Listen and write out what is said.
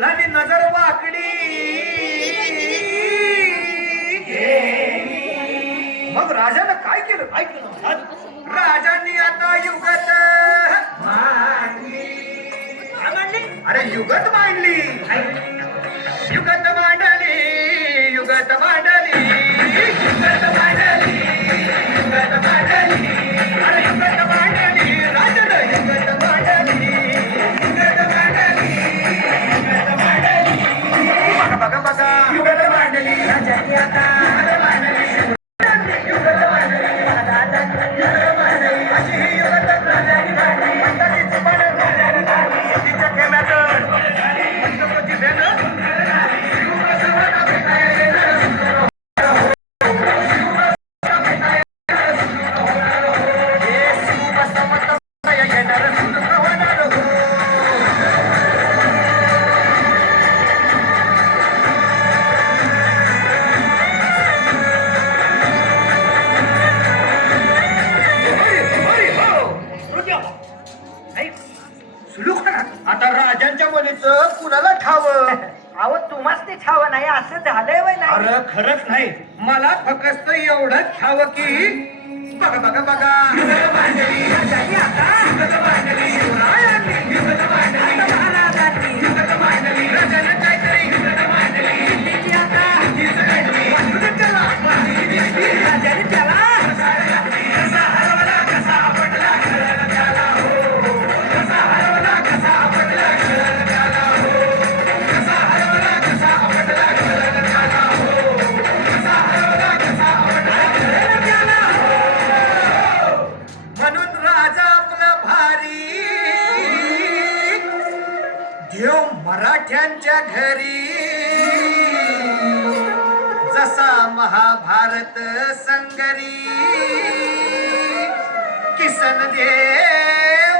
मुलांनी नजर वाकडी मग राजानं काय केलं ऐक ना राजांनी आता युगत मांडली अरे युगत मांडली युगत मांडली युगत मांडली युगत मांडली युगत मांडली अरे युगत मांडली राजानं युगत मांडली युगत मांडली युगत मांडली बघा बघा युगत मांडली राजांनी आता युगत मांडली युगत मांडली युगत मांडली अशी ही युगत राजांनी मांडली पंताची मांडली तिच्या खेळात पंतप्रती भेट आता राजांच्या मुलीचं कुणाला ठावं अहो तुम्हाच ते छाव नाही असं झालंय वय नाही अरे खरंच नाही मला फक्त एवढंच ठावं की बघा बघा बघा युगत मांडली राजांनी आता युगत मांडली शिवरायांनी युगत मांडली महाराजांनी युगत मांडली राजानं काहीतरी युगत मांडली तिची आता तीच काढली युगत त्याला राजाने त्याला कसा हरवला कसा पडला कळलं त्याला हो कसा हरवला कसा पडला कळलं त्याला हो कसा हरवला कसा पडला कळलं त्याला हो कसा हरवला कसा पडला कळलं त्याला हो म्हणून राजा आपला भारी देव मराठ्यांच्या घरी जसा महाभारत संगरी किसन देव